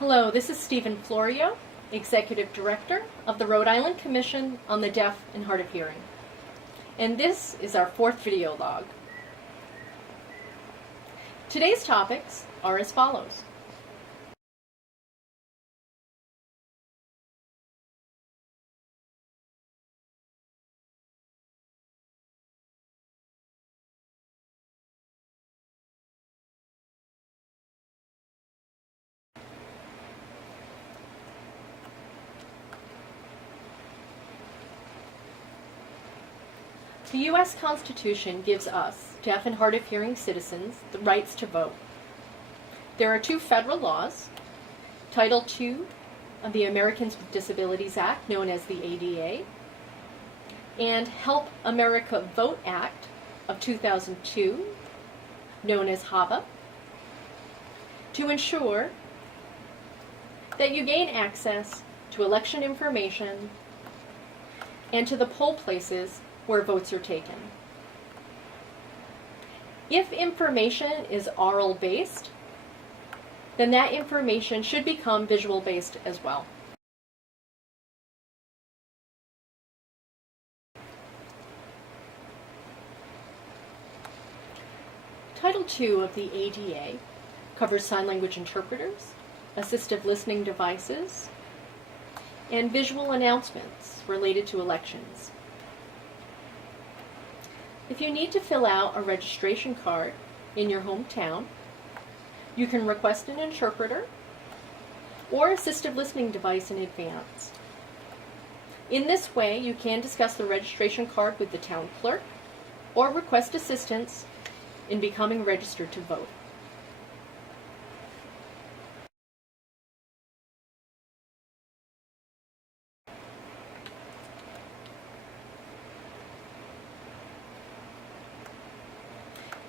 Hello, this is Stephen Florio, Executive Director of the Rhode Island Commission on the Deaf and Hard of Hearing. And this is our fourth video log. Today's topics are as follows. The U.S. Constitution gives us, deaf and hard of hearing citizens, the rights to vote. There are two federal laws, Title II of the Americans with Disabilities Act, known as the ADA, and Help America Vote Act of 2002, known as HAVA, to ensure that you gain access to election information and to the poll places where votes are taken. If information is oral based, then that information should become visual based as well. Title II of the ADA covers sign language interpreters, assistive listening devices, and visual announcements related to elections. If you need to fill out a registration card in your hometown, you can request an interpreter or assistive listening device in advance. In this way, you can discuss the registration card with the town clerk or request assistance in becoming registered to vote.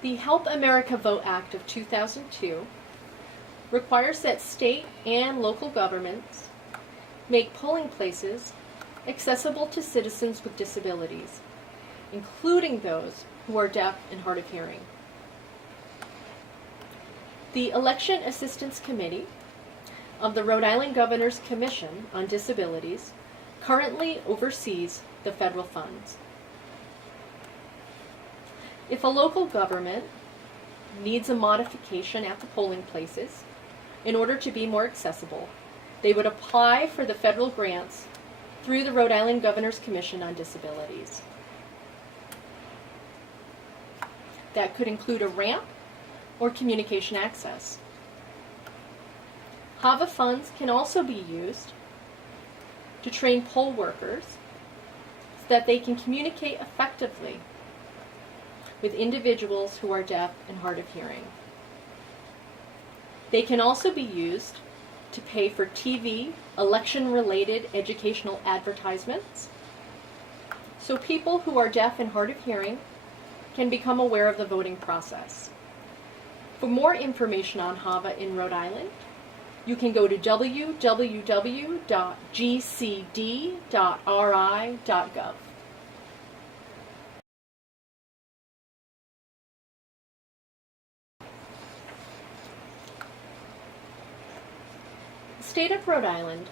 The Help America Vote Act of 2002 requires that state and local governments make polling places accessible to citizens with disabilities, including those who are deaf and hard of hearing. The Election Assistance Committee of the Rhode Island Governor's Commission on Disabilities currently oversees the federal funds. If a local government needs a modification at the polling places in order to be more accessible, they would apply for the federal grants through the Rhode Island Governor's Commission on Disabilities. That could include a ramp or communication access. HAVA funds can also be used to train poll workers so that they can communicate effectively with individuals who are deaf and hard of hearing. They can also be used to pay for TV, election-related educational advertisements, so people who are deaf and hard of hearing can become aware of the voting process. For more information on HAVA in Rhode Island, you can go to www.gcd.ri.gov. The state of Rhode Island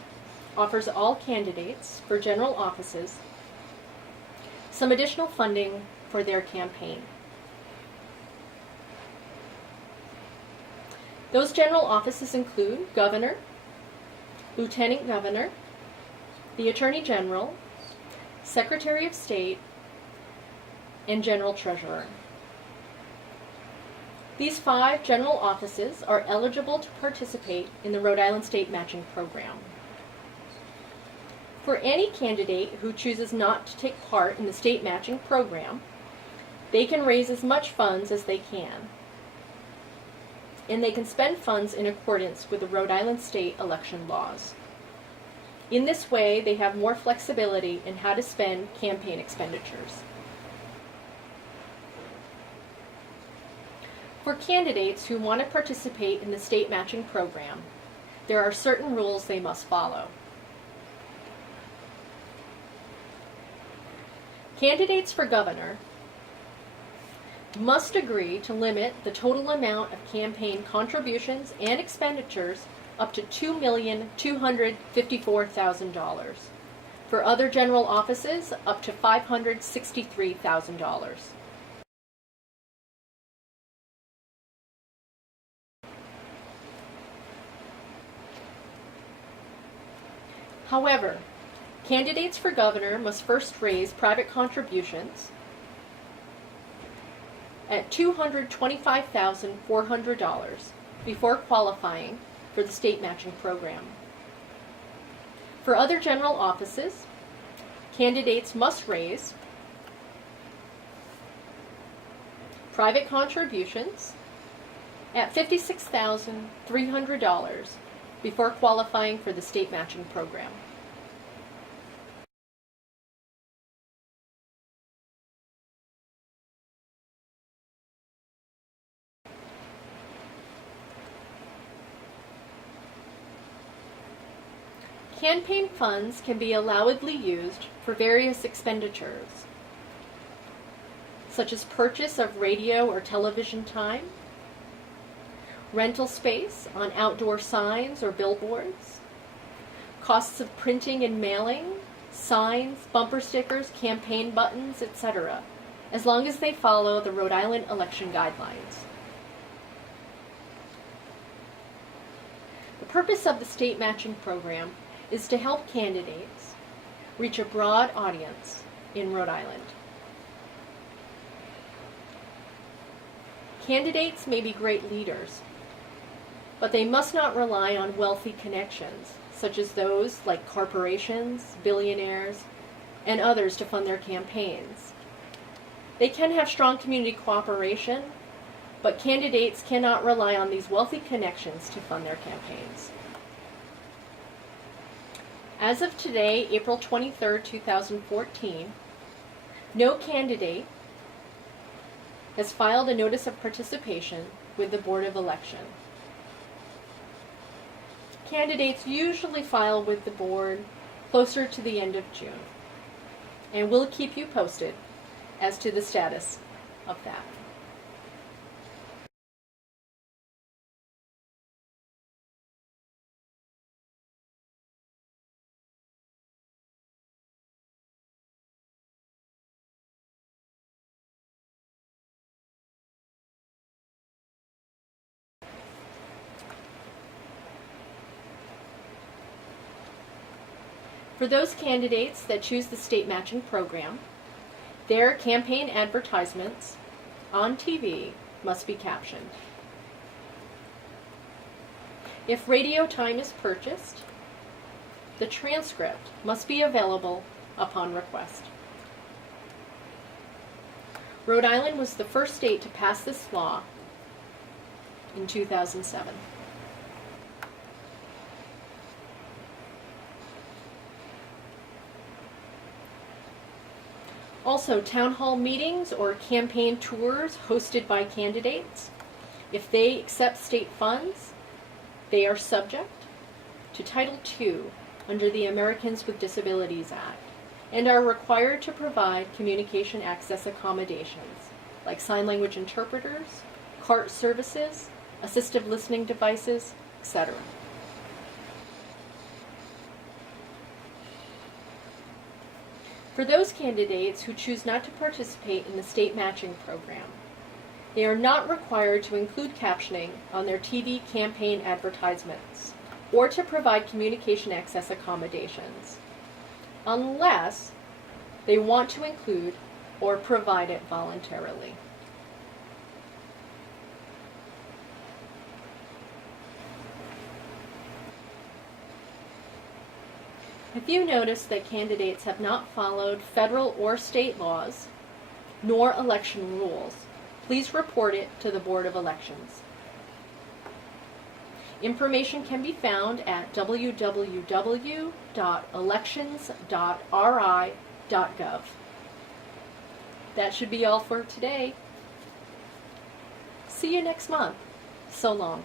offers all candidates for general offices some additional funding for their campaign. Those general offices include Governor, Lieutenant Governor, the Attorney General, Secretary of State, and General Treasurer. These 5 general offices are eligible to participate in the Rhode Island State Matching Program. For any candidate who chooses not to take part in the state matching program, they can raise as much funds as they can, and they can spend funds in accordance with the Rhode Island state election laws. In this way, they have more flexibility in how to spend campaign expenditures. For candidates who want to participate in the state matching program, there are certain rules they must follow. Candidates for governor must agree to limit the total amount of campaign contributions and expenditures up to $2,254,000. For other general offices, up to $563,000. However, candidates for governor must first raise private contributions at $225,400 before qualifying for the state matching program. For other general offices, candidates must raise private contributions at $56,300 before qualifying for the state matching program. Campaign funds can be allowedly used for various expenditures, such as purchase of radio or television time, rental space on outdoor signs or billboards, costs of printing and mailing, signs, bumper stickers, campaign buttons, etc., as long as they follow the Rhode Island election guidelines. The purpose of the state matching program is to help candidates reach a broad audience in Rhode Island. Candidates may be great leaders, but they must not rely on wealthy connections, such as those like corporations, billionaires, and others to fund their campaigns. They can have strong community cooperation, but candidates cannot rely on these wealthy connections to fund their campaigns. As of today, April 23, 2014, no candidate has filed a notice of participation with the Board of Election. Candidates usually file with the board closer to the end of June, and we'll keep you posted as to the status of that. For those candidates that choose the state matching program, their campaign advertisements on TV must be captioned. If radio time is purchased, the transcript must be available upon request. Rhode Island was the first state to pass this law in 2007. Also, town hall meetings or campaign tours hosted by candidates, if they accept state funds, they are subject to Title II under the Americans with Disabilities Act and are required to provide communication access accommodations like sign language interpreters, CART services, assistive listening devices, etc. For those candidates who choose not to participate in the state matching program, they are not required to include captioning on their TV campaign advertisements or to provide communication access accommodations, unless they want to include or provide it voluntarily. If you notice that candidates have not followed federal or state laws, nor election rules, please report it to the Board of Elections. Information can be found at www.elections.ri.gov. That should be all for today. See you next month. So long.